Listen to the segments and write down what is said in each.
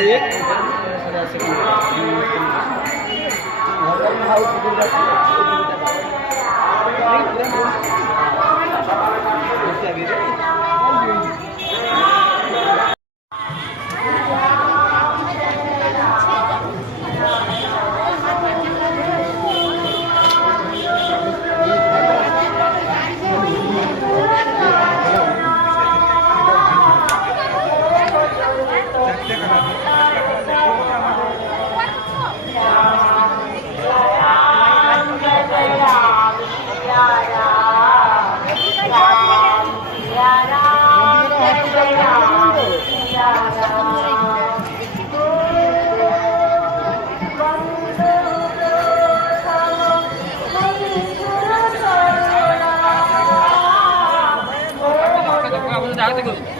asik Sudah asik Sudah asik সাধু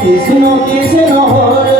কৃষ্ণ কৃষ্ণ হরে